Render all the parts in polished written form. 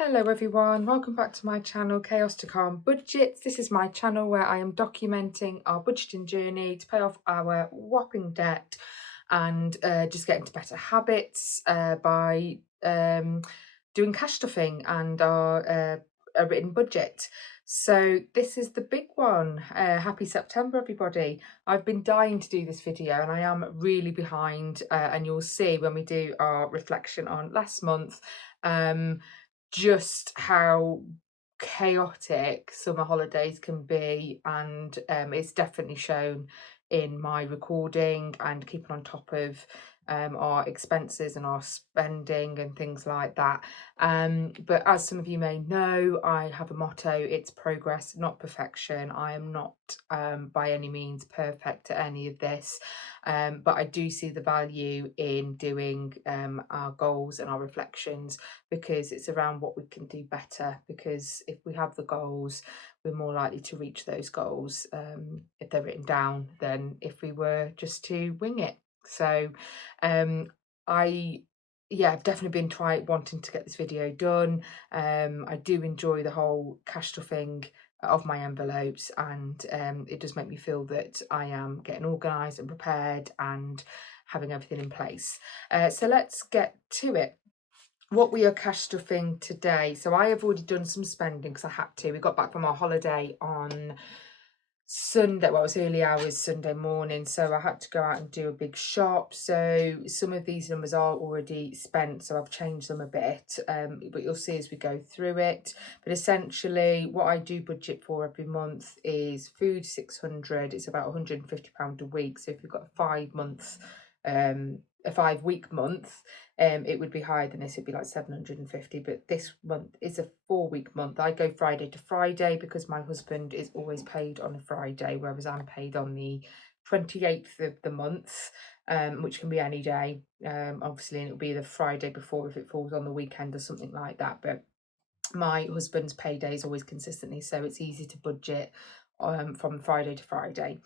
Hello everyone, welcome back to my channel Chaos to Calm Budgets. This is my channel where I am documenting our budgeting journey to pay off our whopping debt and just get into better habits by doing cash stuffing and a written budget. So this is the big one. Happy September everybody. I've been dying to do this video and I am really behind and you'll see when we do our reflection on last month just how chaotic summer holidays can be, and it's definitely shown in my recording and keeping on top of our expenses and our spending and things like that. But as some of you may know, I have a motto: it's progress, not perfection. I am not by any means perfect at any of this, but I do see the value in doing our goals and our reflections, because it's around what we can do better. Because if we have the goals, we're more likely to reach those goals if they're written down than if we were just to wing it. So I yeah, I've definitely been wanting to get this video done. I do enjoy the whole cash stuffing of my envelopes, and it does make me feel that I am getting organised and prepared and having everything in place. So let's get to it. What we are cash stuffing today. So I have already done some spending because I had to. We got back from our holiday on Sunday, well, it was early hours Sunday morning, so I had to go out and do a big shop. So some of these numbers are already spent, so I've changed them a bit, but you'll see as we go through it. But essentially, what I do budget for every month is food, 600. It's about £150 a week. So if you've got a 5 week month, it would be higher than this. It'd be like 750, but this month is a 4 week month. I go Friday to Friday because my husband is always paid on a Friday, whereas I'm paid on the 28th of the month, which can be any day, obviously, and it'll be the Friday before if it falls on the weekend or something like that. But my husband's payday is always consistently, so it's easy to budget from Friday to Friday.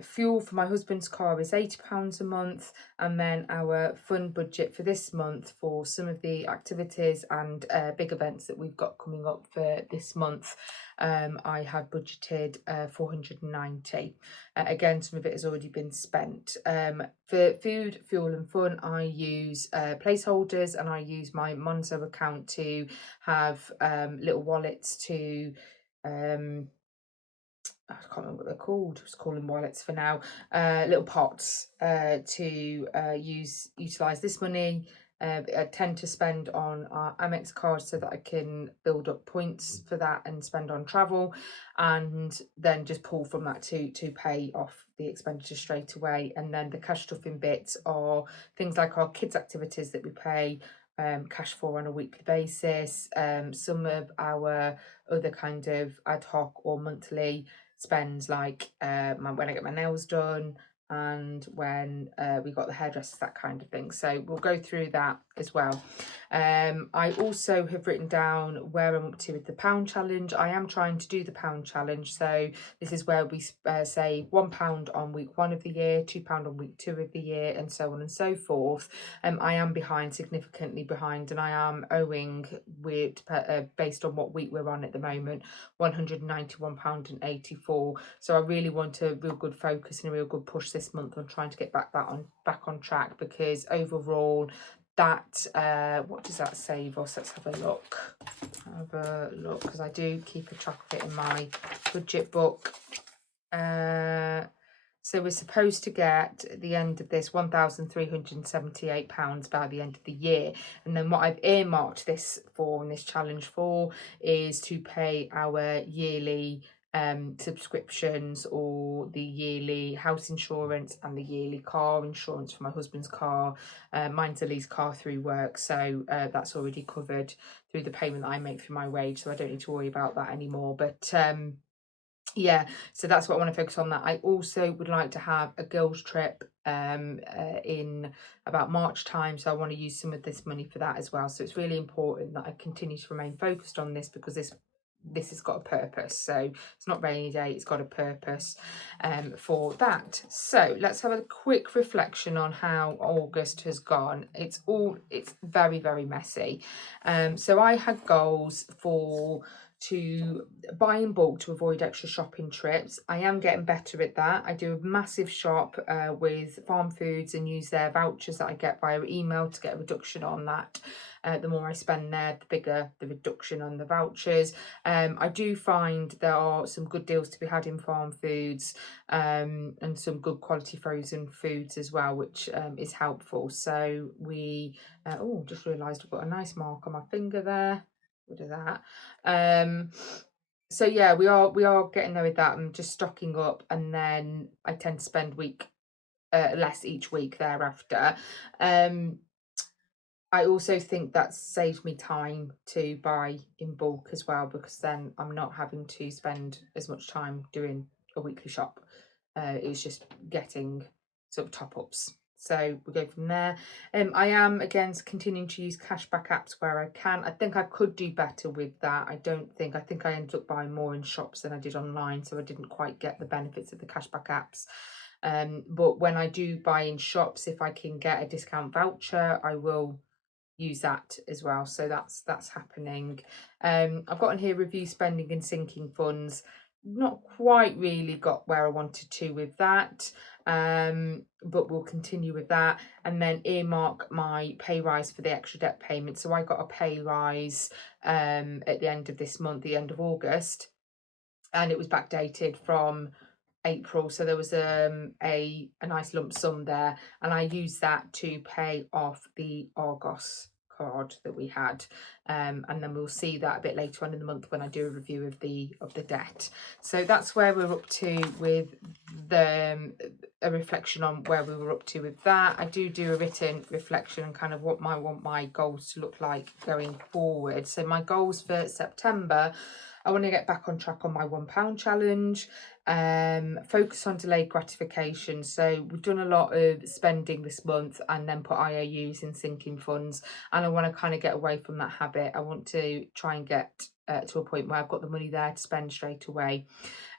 Fuel for my husband's car is £80 a month, and then our fund budget for this month for some of the activities and big events that we've got coming up for this month, I have budgeted 490. Again, some of it has already been spent. For food, fuel and fun, I use placeholders, and I use my Monzo account to have little wallets to I can't remember what they're called. Just call them wallets for now. Little pots to utilize this money. I tend to spend on our Amex card so that I can build up points for that and spend on travel, and then just pull from that to pay off the expenditure straight away. And then the cash stuffing bits are things like our kids' activities that we pay cash for on a weekly basis. Some of our other kind of ad hoc or monthly spends, like when I get my nails done and when we got the hairdressers, that kind of thing. So we'll go through that as well. I also have written down where I'm up to with the pound challenge. I am trying to do the pound challenge. So this is where we say £1 on week 1 of the year, £2 on week 2 of the year, and so on and so forth. I am behind, significantly behind, and I am owing, with based on what week we're on at the moment, £191.84. So I really want a real good focus and a real good push this month on trying to get back on track, because overall that what does that save us? Let's have a look. Because I do keep a track of it in my budget book. So we're supposed to get at the end of this £1,378 by the end of the year. And then what I've earmarked this for, and this challenge for, is to pay our yearly subscriptions, or the yearly house insurance and the yearly car insurance for my husband's car. Mine's a lease car through work, so that's already covered through the payment that I make through my wage, so I don't need to worry about that anymore. But yeah, so that's what I want to focus on. That I also would like to have a girls trip in about March time, so I want to use some of this money for that as well. So it's really important that I continue to remain focused on this, because this this has got a purpose. So it's not rainy day, it's got a purpose for that. So let's have a quick reflection on how August has gone. It's very, very messy. So I had goals to buy in bulk to avoid extra shopping trips. I am getting better at that. I do a massive shop with Farm Foods and use their vouchers that I get via email to get a reduction on that. The more I spend there, the bigger the reduction on the vouchers. I do find there are some good deals to be had in Farm Foods, and some good quality frozen foods as well, which is helpful. So we, just realised I've got a nice mark on my finger there. Rid of that. So yeah, we are getting there with that. I'm just stocking up, and then I tend to spend less each week thereafter. I also think that saves me time to buy in bulk as well, because then I'm not having to spend as much time doing a weekly shop. It was just getting sort of top ups. So we go from there. I am again continuing to use cashback apps where I can. I think I could do better with that. I think I ended up buying more in shops than I did online, so I didn't quite get the benefits of the cashback apps. But when I do buy in shops, if I can get a discount voucher, I will use that as well. So that's happening. I've got in here review spending and sinking funds. Not quite really got where I wanted to with that, but we'll continue with that. And then earmark my pay rise for the extra debt payment. So I got a pay rise at the end of this month, the end of August, and it was backdated from April, so there was a nice lump sum there, and I used that to pay off the Argos card that we had, and then we'll see that a bit later on in the month when I do a review of the debt. So that's where we're up to with a reflection on where we were up to with that. I do a written reflection and kind of what I want my goals to look like going forward. So my goals for September, I want to get back on track on my £1 challenge, focus on delayed gratification. So we've done a lot of spending this month and then put IOUs in sinking funds, and I want to kind of get away from that habit. I want to try and get to a point where I've got the money there to spend straight away.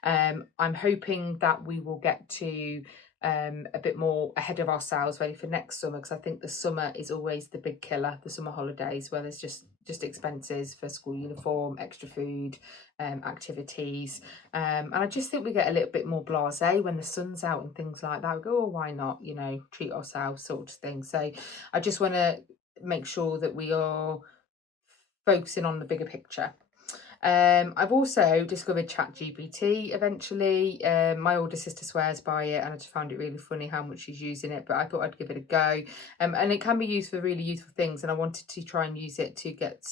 I'm hoping that we will get to a bit more ahead of ourselves, ready for next summer, because I think the summer is always the big killer, the summer holidays, where there's just expenses for school uniform, extra food, activities, and I just think we get a little bit more blasé when the sun's out and things like that. We go, oh, why not, treat ourselves, sort of thing. So I just want to make sure that we are focusing on the bigger picture. I've also discovered ChatGPT eventually. My older sister swears by it, and I just found it really funny how much she's using it, but I thought I'd give it a go. And it can be used for really useful things, and I wanted to try and use it to get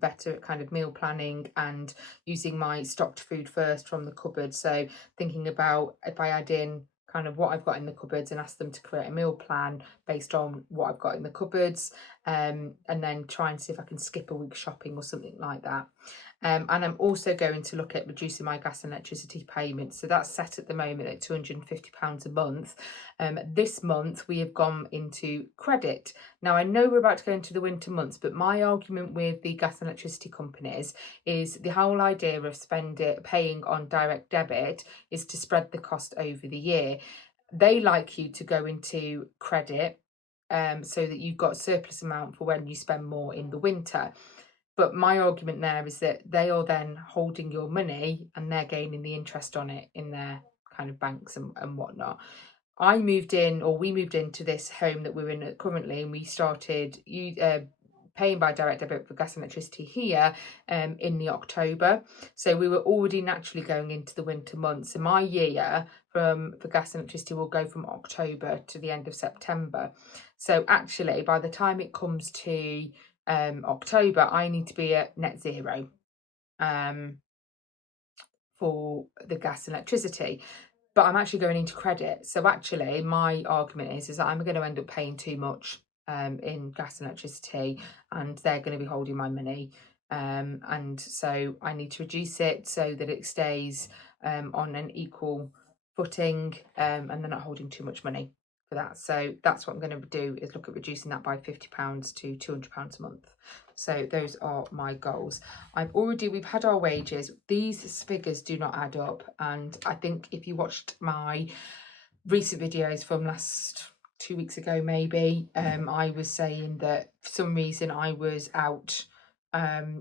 better at kind of meal planning and using my stocked food first from the cupboard. So thinking about if I add in kind of what I've got in the cupboards and ask them to create a meal plan based on what I've got in the cupboards, and then try and see if I can skip a week shopping or something like that. And I'm also going to look at reducing my gas and electricity payments. So that's set at the moment at £250 a month. This month we have gone into credit. Now I know we're about to go into the winter months, but my argument with the gas and electricity companies is the whole idea of paying on direct debit is to spread the cost over the year. They like you to go into credit, so that you've got a surplus amount for when you spend more in the winter. But my argument there is that they are then holding your money and they're gaining the interest on it in their kind of banks and whatnot. We moved into this home that we're in currently, and we started paying by direct debit for gas and electricity here in the October. So we were already naturally going into the winter months. So my year for gas and electricity will go from October to the end of September. So actually, by the time it comes to October, I need to be at net zero for the gas and electricity, but I'm actually going into credit. So actually my argument is that I'm going to end up paying too much in gas and electricity, and they're going to be holding my money, and so I need to reduce it so that it stays on an equal footing, and they're not holding too much money. for that. So that's what I'm going to do, is look at reducing that by £50 to £200 a month. So those are my goals. We've had our wages. These figures do not add up. And I think if you watched my recent videos from last 2 weeks ago, maybe, I was saying that for some reason I was out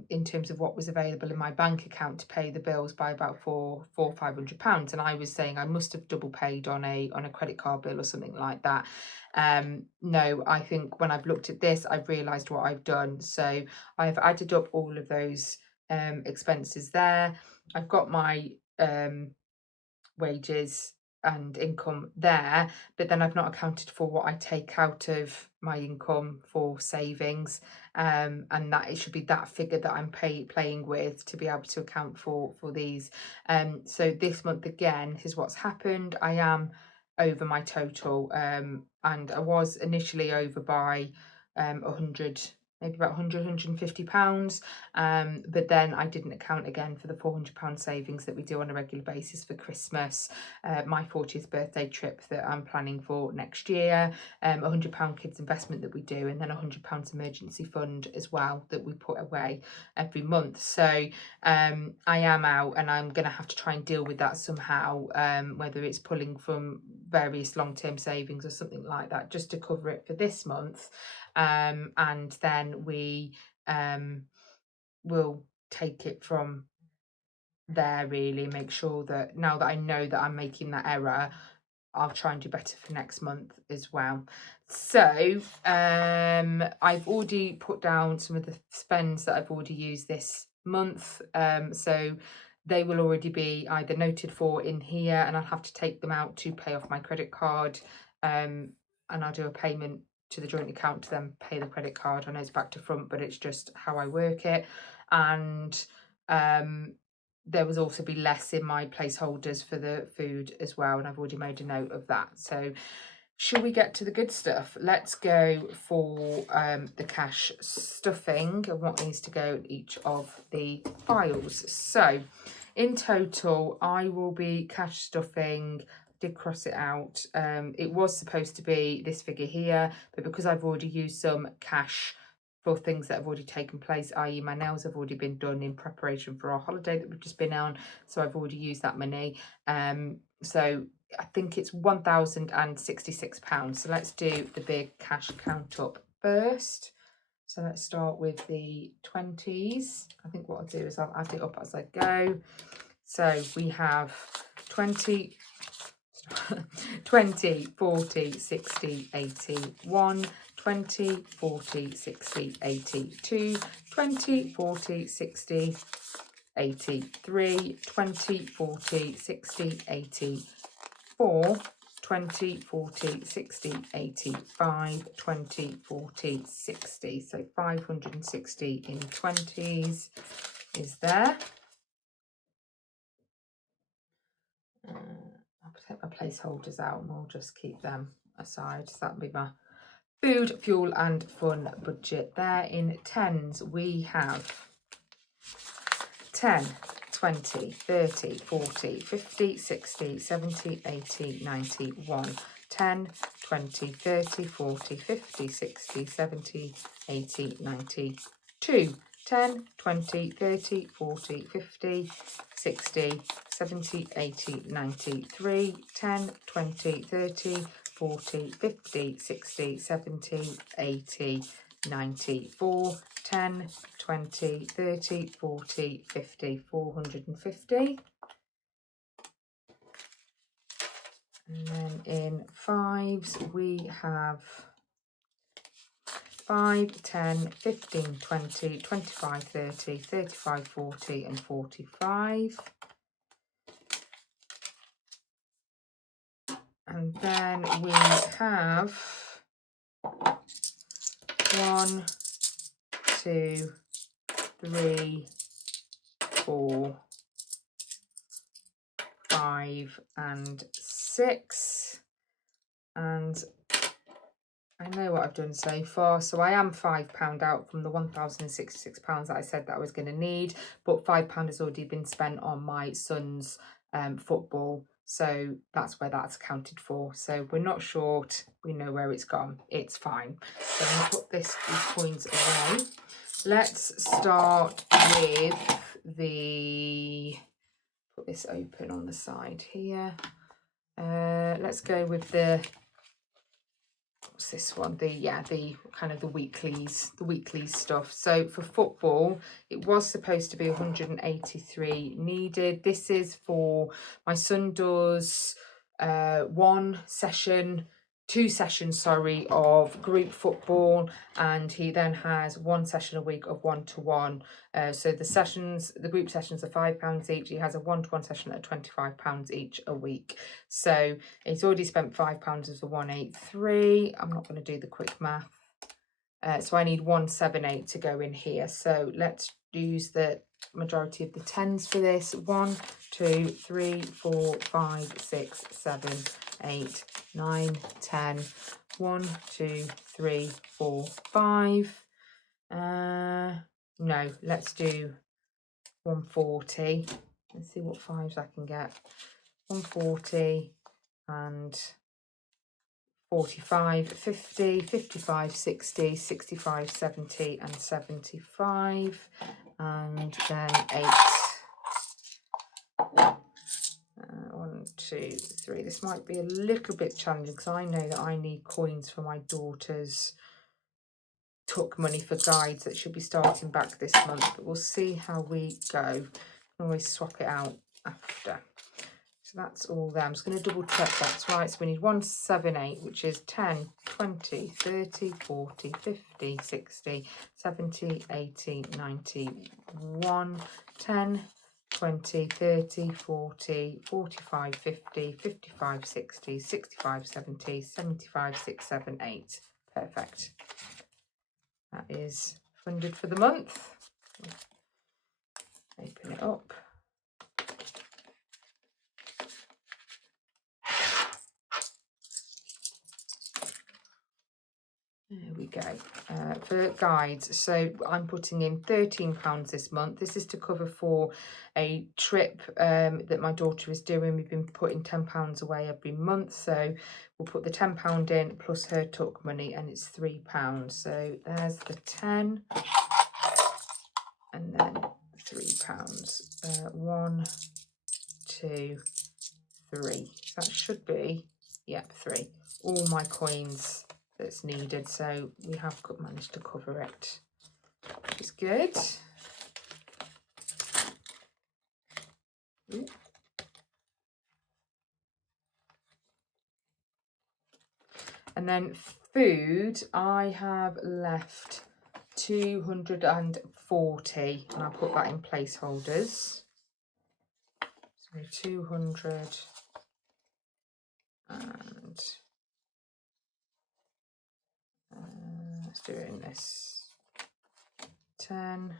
in terms of what was available in my bank account to pay the bills by about £500, and I was saying I must have double paid on a credit card bill or something like that. No, I think when I've looked at this, I've realised what I've done. So I've added up all of those expenses there. I've got my wages and income there, but then I've not accounted for what I take out of my income for savings, and that it should be that figure that I'm playing with to be able to account for these. So this month again is what's happened. I am over my total, and I was initially over by 100, maybe about 100, £150. But then I didn't account again for the £400 savings that we do on a regular basis for Christmas, my 40th birthday trip that I'm planning for next year, £100 kids investment that we do, and then £100 emergency fund as well that we put away every month. So I am out, and I'm going to have to try and deal with that somehow, whether it's pulling from various long-term savings or something like that, just to cover it for this month. And then we will take it from there, really. Make sure that now that I know that I'm making that error, I'll try and do better for next month as well. So I've already put down some of the spends that I've already used this month, so they will already be either noted for in here, and I'll have to take them out to pay off my credit card, and I'll do a payment to the joint account to then pay the credit card. I know it's back to front, but it's just how I work it. And there will also be less in my placeholders for the food as well, and I've already made a note of that. So shall we get to the good stuff? Let's go for the cash stuffing and what needs to go in each of the files. So in total, I will be cash stuffing, did cross it out. It was supposed to be this figure here, but because I've already used some cash for things that have already taken place, i.e. my nails have already been done in preparation for our holiday that we've just been on, so I've already used that money. So I think it's £1,066. So let's do the big cash count up first. So let's start with the 20s. I think what I'll do is I'll add it up as I go. So we have 20, 20, 40, 60, 80, 1, 20, 40, 60, 80, 2, 20, 40, 60, 83, 20, 40, 60, 80, 4, 20, 40, 60, 85, 20, 40, 60. So 560 in 20s is there. I'll take my placeholders out and we'll just keep them aside. So that'll be my food, fuel and fun budget there. In tens, we have 10, 20, 30, 40, 50, 60, 70, 80, 90, 1, 10, 20, 30, 40, 50, 60, 70, 80, 90, 2, 10, 20, 30, 40, 50, 60, 70, 80, 90, 3, 10, 20, 30, 40, 50, 60, 70, 80, 90, 4, 10, 20, 30, 40, 50, 450. And then in fives, we have 5, 10, 15, 20, 25, 30, 35, 40 and 45. And then we have 1, 2, 3, 4, 5 and 6. And I know what I've done so far. So I am £5 out from the £1,066 that I said that I was going to need, but £5 has already been spent on my son's football So that's where that's accounted for. So we're not short, we know where it's gone, it's fine. So I'm going to put these coins away. Let's start with put this open on the side here. Let's go with what's this one? The kind of the weeklies stuff. So for football, it was supposed to be 183 needed. This is for my son does 2 sessions, sorry, of group football, and he then has 1 session a week of 1-to-1. So the group sessions are £5 each. He has a 1-to-1 session at £25 each a week. So he's already spent £5 of the 183. I'm not going to do the quick math. So I need 178 to go in here. So let's use the majority of the tens for this. 1, 2, 3, 4, 5, 6, 7, 8, 9, 10. 1, 2, 3, 4, 5. No, let's do 140. Let's see what 5s I can get. 140 and 45, 50, 55, 60, 65, 70 and 75, and then 8. 1, 2, 3. This might be a little bit challenging because I know that I need coins for my daughter's tuck money for guides that should be starting back this month, but we'll see how we go. I can always swap it out after. So that's all there. I'm just going to double check that's right. So we need 178, which is 10, 20, 30, 40, 50, 60, 70, 80, 90, 1, 10, 20, 30, 40, 45, 50, 55, 60, 65, 70, 75, 6, 7, 8. Perfect. That is funded for the month. Open it up. There we go. For guides, so I'm putting in £13 this month. This is to cover for a trip that my daughter is doing. We've been putting £10 away every month, so we'll put the £10 in plus her tuck money, and it's £3. So there's the 10, and then £3. 1, 2, 3. So that should be, yep, 3. All my coins that's needed, so we have managed to cover it, which is good. Ooh. And then food, I have left 240, and I'll put that in placeholders. So 200 and let's do it in this 10,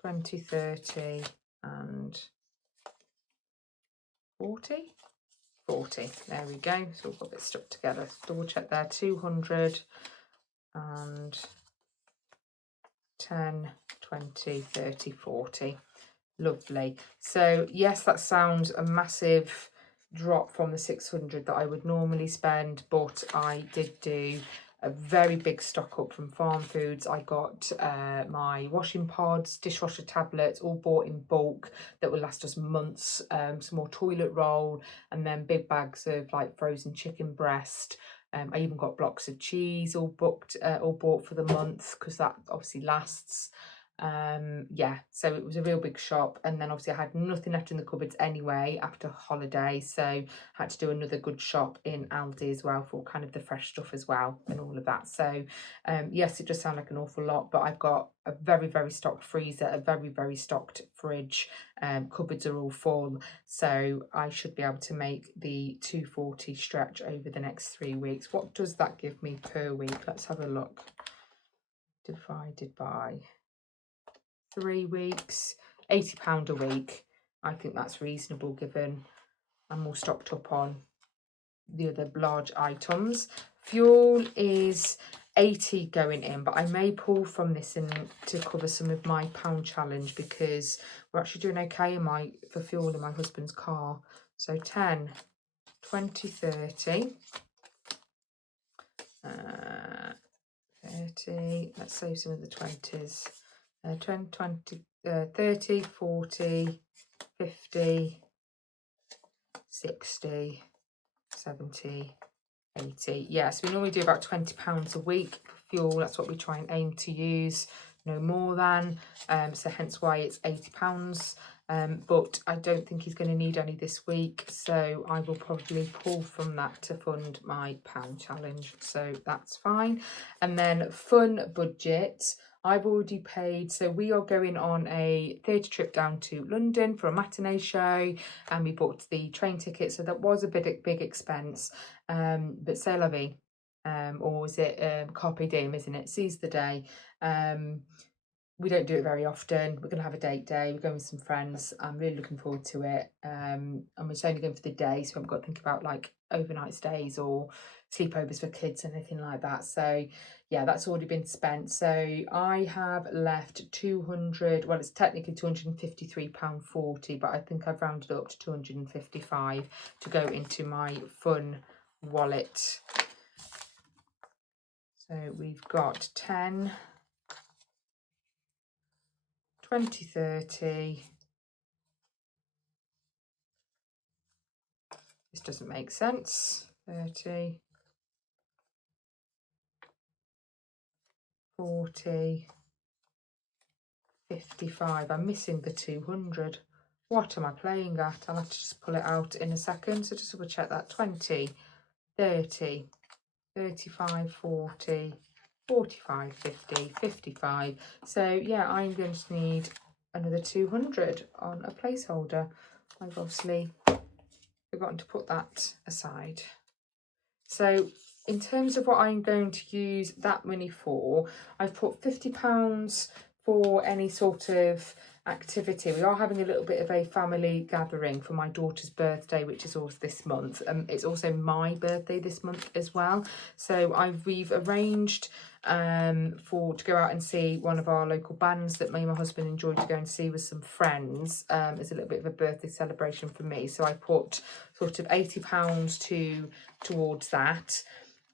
20, 30 and 40. 40. There we go. So we've got it stuck together. Double check there. 200 and 10, 20, 30, 40. Lovely. So yes, that sounds a massive drop from the 600 that I would normally spend, but I did do a very big stock up from Farm Foods. I got my washing pods, dishwasher tablets, all bought in bulk that will last us months, some more toilet roll, and then big bags of like frozen chicken breast. I even got blocks of cheese all bought for the month because that obviously lasts. Yeah, so it was a real big shop, and then obviously I had nothing left in the cupboards anyway after holiday, so I had to do another good shop in Aldi as well for kind of the fresh stuff as well and all of that. So yes, it does sound like an awful lot, but I've got a very, very stocked freezer, a very, very stocked fridge. Cupboards are all full, so I should be able to make the 240 stretch over the next 3 weeks. What does that give me per week? Let's have a look. Divided by 3 weeks, £80 a week. I think that's reasonable given I'm all stocked up on the other large items. Fuel is 80 going in, but I may pull from this in to cover some of my pound challenge, because we're actually doing okay for fuel in my husband's car. So 10, 20, 30, 30, let's save some of the 20s, 20, 20 30, 40, 50, 60, 70, 80. Yes, we normally do about £20 a week for fuel. That's what we try and aim to use, no more than. So hence why it's £80. But I don't think he's going to need any this week, so I will probably pull from that to fund my pound challenge, so that's fine. And then fun budget, I've already paid, so we are going on a theatre trip down to London for a matinee show, and we booked the train ticket, so that was a big expense, but c'est la vie, or is it carpe diem, isn't it? Seize the day. We don't do it very often. We're going to have a date day. We're going with some friends. I'm really looking forward to it. And we're only going for the day, so we haven't got to think about like overnight stays or sleepovers for kids, anything like that. So yeah, that's already been spent. So I have left 200, well, it's technically £253.40, but I think I've rounded up to 255 to go into my fun wallet. So we've got 10, 20, 30. This doesn't make sense. 30, 40, 55. I'm missing the 200. What am I playing at? I'll have to just pull it out in a second. So just double check that. 20, 30, 35, 40, 45, 50, 55. So yeah, I'm going to need another 200 on a placeholder. I've obviously forgotten to put that aside. So in terms of what I'm going to use that money for, I've put £50 for any sort of activity. We are having a little bit of a family gathering for my daughter's birthday, which is also this month. It's also my birthday this month as well. So we've arranged to go out and see one of our local bands that me and my husband enjoyed to go and see with some friends. It's a little bit of a birthday celebration for me. So I put sort of £80 towards that.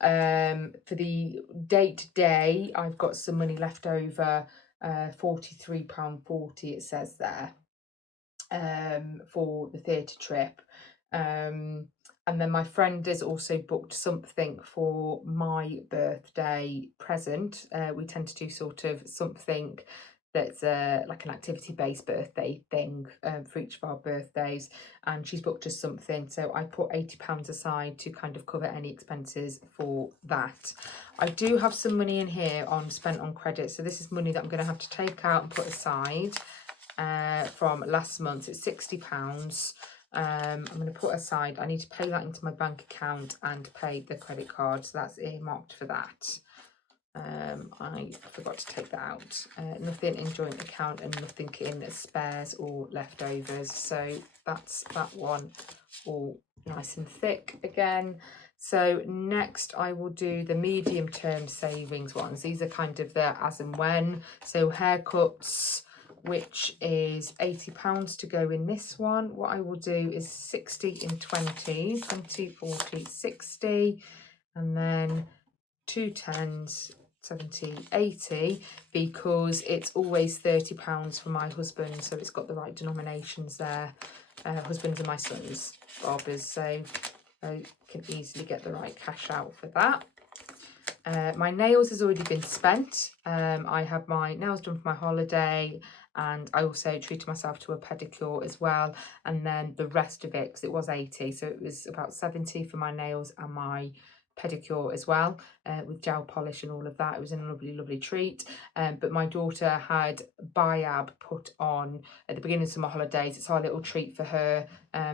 For the date day, I've got some money left over, £43.40 it says there, for the theatre trip. And then my friend has also booked something for my birthday present. We tend to do sort of something that's like an activity-based birthday thing for each of our birthdays, and she's booked us something, so I put £80 aside to kind of cover any expenses for that. I do have some money in here on spent on credit, so this is money that I'm going to have to take out and put aside from last month. It's £60. I'm going to put aside, I need to pay that into my bank account and pay the credit card, so that's earmarked for that. I forgot to take that out. Nothing in joint account and nothing in spares or leftovers, so that's that one all nice and thick again. So next I will do the medium term savings ones. These are kind of the as and when. So haircuts, which is £80 to go in this one. What I will do is 60 in 20, 20, 40, 60, and then 2 10s, 70, 80, because it's always £30 for my husband, so it's got the right denominations there. Husbands are my sons, barbers, so I can easily get the right cash out for that. My nails has already been spent. I had my nails done for my holiday, and I also treated myself to a pedicure as well, and then the rest of it, because it was 80, so it was about 70 for my nails and my pedicure as well, with gel polish and all of that. It was a lovely treat. But my daughter had Biab put on at the beginning of summer holidays. It's our little treat for her,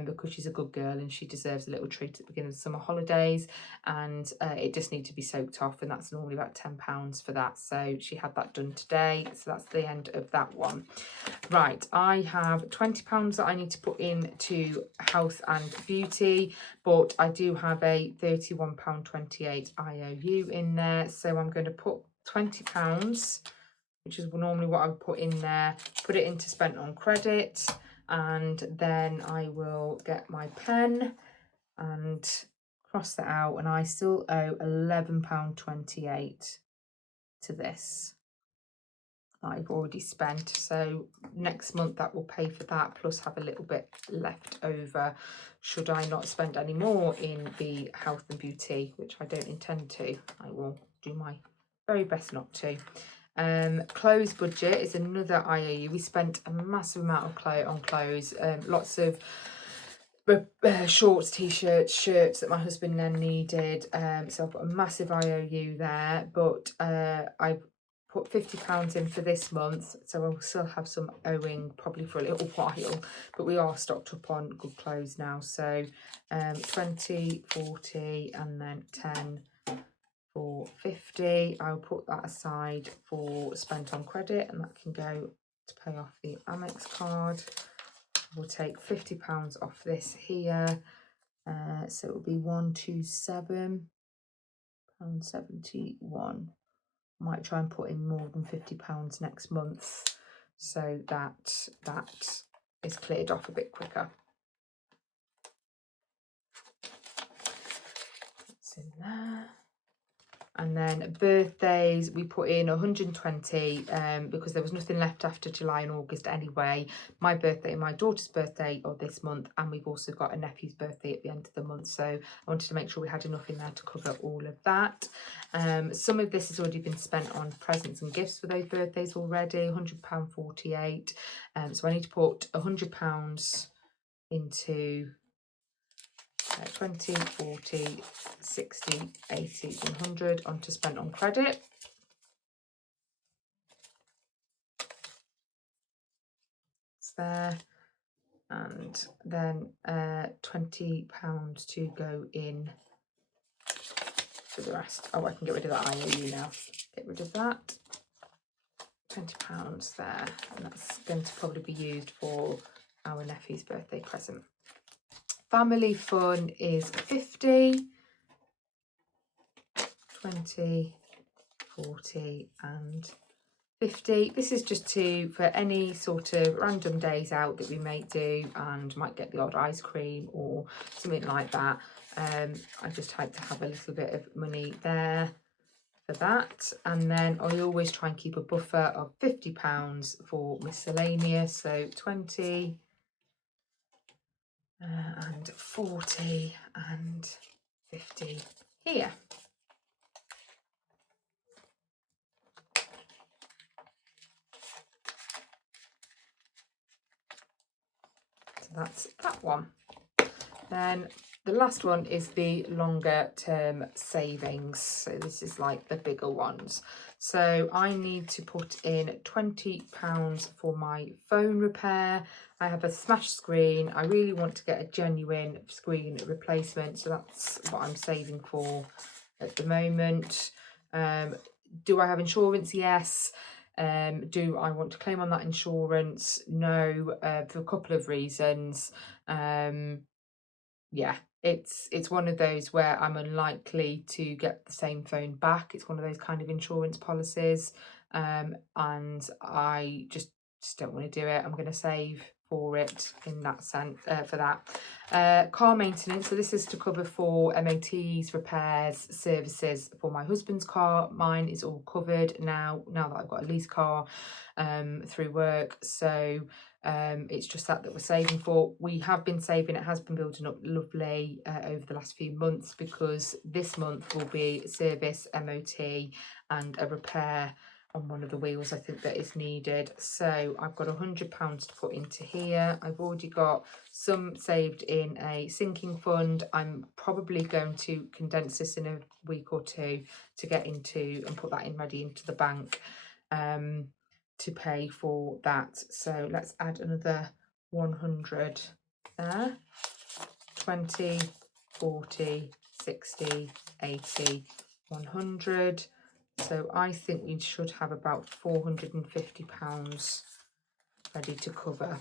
because she's a good girl and she deserves a little treat at the beginning of summer holidays, and it just needs to be soaked off, and that's normally about £10 for that. So she had that done today, so that's the end of that one. Right, I have £20 that I need to put into health and beauty, but I do have a £31.20 £22.28 IOU in there. So I'm going to put £20, which is normally what I would put in there, put it into spent on credit, and then I will get my pen and cross that out, and I still owe £11.28 to this that I've already spent. So next month that will pay for that, plus have a little bit left over should I not spend any more in the health and beauty, which I don't intend to. I will do my very best not to. Clothes budget is another IOU. We spent a massive amount of on clothes, lots of shorts, t-shirts, shirts that my husband then needed. So I've got a massive IOU there, but I've put £50 in for this month, so I'll still have some owing probably for a little while, but we are stocked up on good clothes now. So 20, 40, and then 10 for 50. I'll put that aside for spent on credit, and that can go to pay off the Amex card. We'll take £50 off this here, so it will be £127.71. Might try and put in more than £50 next month, so that is cleared off a bit quicker. That's in there. And then birthdays, we put in 120 because there was nothing left after July and August anyway. My birthday and my daughter's birthday are this month, and we've also got a nephew's birthday at the end of the month, so I wanted to make sure we had enough in there to cover all of that. Some of this has already been spent on presents and gifts for those birthdays already, £100.48. So I need to put £100 into 20, 40, 60, 80, 100 onto spent on credit. It's there. And then £20 to go in for the rest. Oh, I can get rid of that IOU now. Get rid of that. £20 there. And that's going to probably be used for our nephew's birthday present. Family fun is 50, 20, 40 and 50. This is just for any sort of random days out that we may do, and might get the odd ice cream or something like that. I just like to have a little bit of money there for that, and then I always try and keep a buffer of £50 for miscellaneous, so 20 and 40 and 50 here. So that's that one. Then the last one is the longer term savings. So this is like the bigger ones. So I need to put in £20 for my phone repair. I have a smashed screen. I really want to get a genuine screen replacement, so that's what I'm saving for at the moment. Do I have insurance? Yes. Do I want to claim on that insurance? No, for a couple of reasons. Yeah, it's one of those where I'm unlikely to get the same phone back. It's one of those kind of insurance policies, and I just don't want to do it. I'm going to save for it in that sense, for that. Car maintenance, so this is to cover for MOTs, repairs, services for my husband's car. Mine is all covered now that I've got a lease car through work, so it's just that we're saving for. We have been saving, it has been building up lovely over the last few months, because this month will be service, MOT and a repair on one of the wheels I think that is needed. So I've got £100 to put into here. I've already got some saved in a sinking fund. I'm probably going to condense this in a week or two to get into and put that in ready into the bank to pay for that. So let's add another 100 there. 20, 40, 60, 80, 100. So I think we should have about £450 ready to cover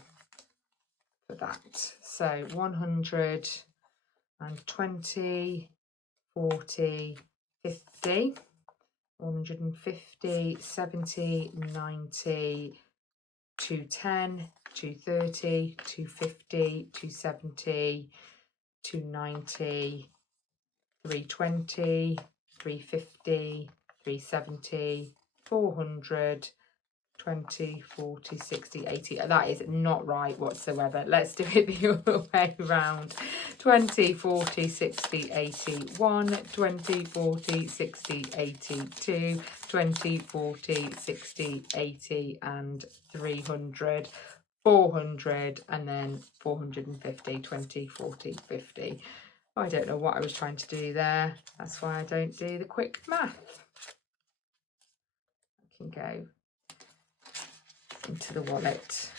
for that. So 120, 40, 50, 150, 70, 90, 210, 230, 250, 270, 290, 320, 350, 370, 400, 20, 40, 60, 80. That is not right whatsoever. Let's do it the other way around. 20, 40, 60, 80, 1, 20, 40, 60, 80, 2, 20, 40, 60, 80, and 300, 400, and then 450, 20, 40, 50. I don't know what I was trying to do there. That's why I don't do the quick math. I can go into the wallet.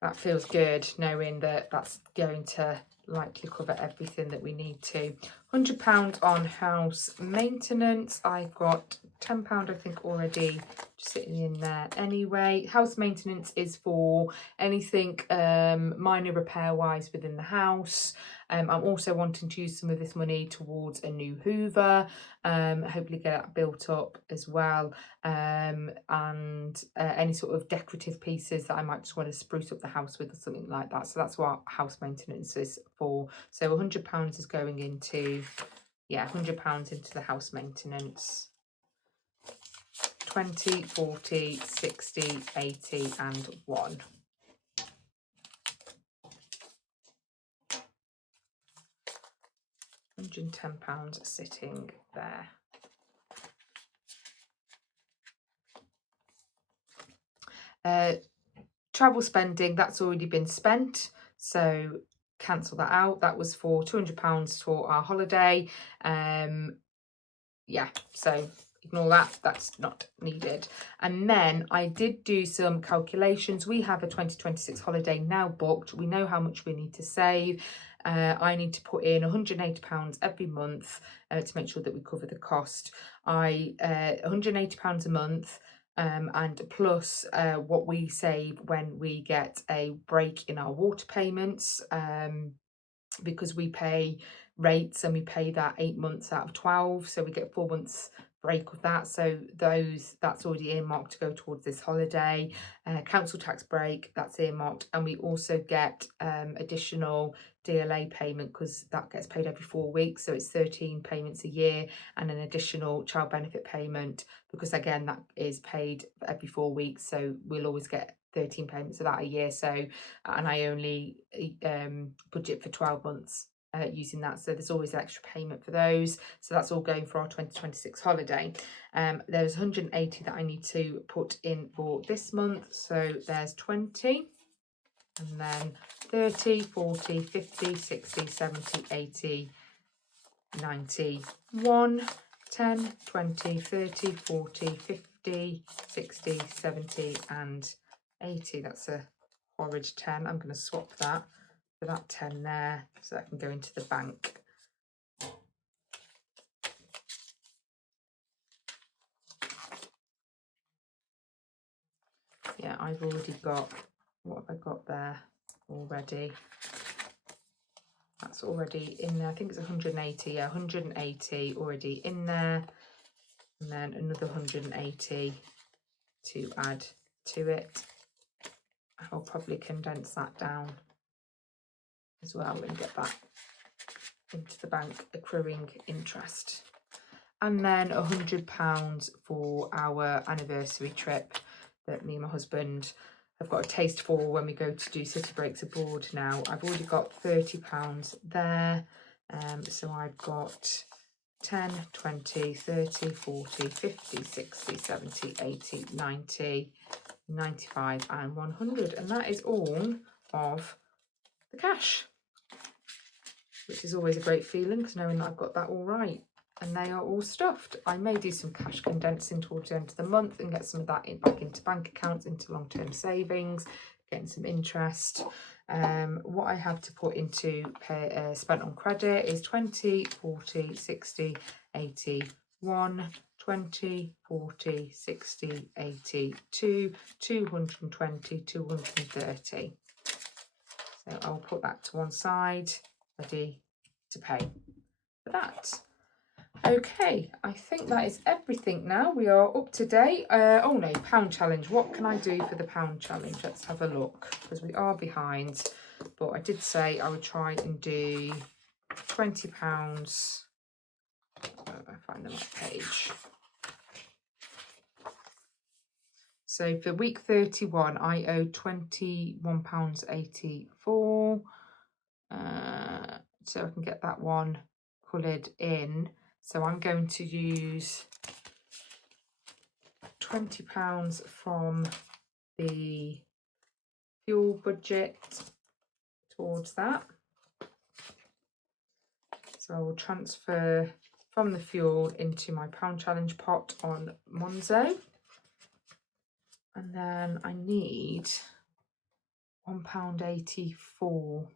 That feels good, knowing that that's going to likely cover everything that we need to. £100 on house maintenance. I've got £10 I think already just sitting in there anyway. House maintenance is for anything minor repair wise within the house. I'm also wanting to use some of this money towards a new Hoover, hopefully get that built up as well, and any sort of decorative pieces that I might just want to spruce up the house with or something like that. So that's what house maintenance is for. So £100 is going into, yeah, £100 into the house maintenance. 20, 40, 60, 80, and 1. £110 sitting there. Travel spending, that's already been spent, so cancel that out. That was for £200 for our holiday. Yeah, so ignore that, that's not needed. And then I did do some calculations. We have a 2026 holiday now booked. We know how much we need to save. I need to put in £180 every month to make sure that we cover the cost. £180 a month, and plus what we save when we get a break in our water payments, because we pay rates and we pay that 8 months out of 12, so we get 4 months break of that. So that's already earmarked to go towards this holiday. Council tax break, that's earmarked, and we also get additional DLA payment because that gets paid every 4 weeks, so it's 13 payments a year, and an additional child benefit payment because again that is paid every 4 weeks, so we'll always get 13 payments of that a year. So, and I only budget for 12 months using that, so there's always an extra payment for those. So that's all going for our 2026 holiday. There's 180 that I need to put in for this month, so there's 20, and then 30, 40, 50, 60, 70, 80, 90, 1, 10, 20, 30, 40, 50, 60, 70, and 80. That's a horrid 10. I'm going to swap that for that 10 there so I can go into the bank. Yeah, I've already got, what have I got there already? That's already in there. I think it's 180. Yeah, 180 already in there. And then another 180 to add to it. I'll probably condense that down as well and get that into the bank accruing interest. And then £100 for our anniversary trip that me and my husband have got a taste for when we go to do city breaks abroad now. I've already got £30 there, so I've got 10, 20, 30, 40, 50, 60, 70, 80, 90, 95 and 100, and that is all of the cash, which is always a great feeling because knowing that I've got that all right and they are all stuffed. I may do some cash condensing towards the end of the month and get some of that back into bank accounts, into long-term savings, getting some interest. What I have to put into spent on credit is 20, 40, 60, 80, 1, 20, 40, 60, 80, 2, 220, 230. So I'll put that to one side, ready to pay for that. Okay, I think that is everything now. We are up to date. Oh no, pound challenge. What can I do for the pound challenge? Let's have a look, because we are behind. But I did say I would try and do £20. If I find the right page. So for week 31, I owe £21.84. So I can get that one coloured in. So I'm going to use £20 from the fuel budget towards that. So I will transfer from the fuel into my pound challenge pot on Monzo. And then I need £1.84.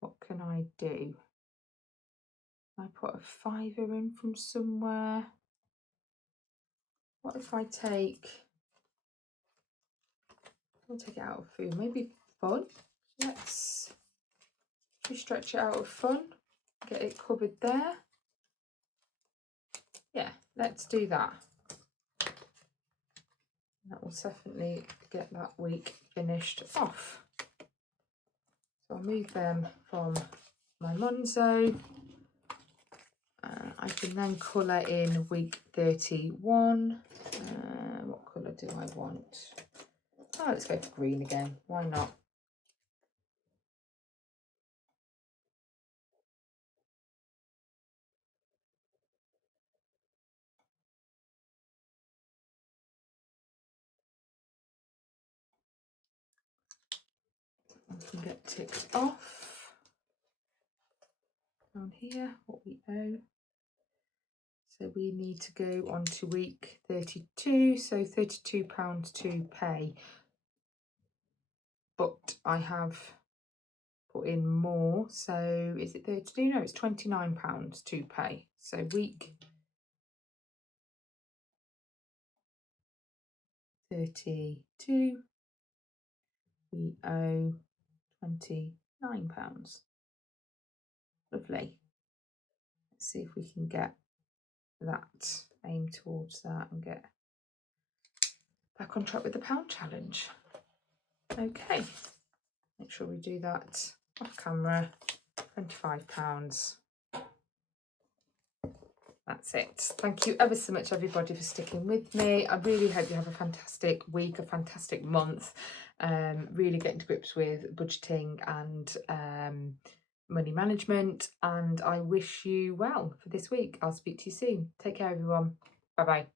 What can I do? I put a fiver in from somewhere. What if I take, I'll take it out of food, maybe fun. Let's stretch it out of fun, get it covered there. Yeah, let's do that. That will definitely get that week finished off. So I'll move them from my Monzo. I can then colour in week 31. What colour do I want? Oh, let's go for green again. Why not? I can get ticked off down here what we owe. So we need to go on to week 32, so £32 to pay. But I have put in more, so is it 32? No, it's £29 to pay. So week 32, we owe £29. Lovely. Let's see if we can get that, aim towards that and get back on track with the pound challenge. Okay, make sure we do that off camera. £25. That's it. Thank you ever so much, everybody, for sticking with me. I really hope you have a fantastic week, a fantastic month, really getting to grips with budgeting and money management. And I wish you well for this week. I'll speak to you soon. Take care, everyone. Bye-bye.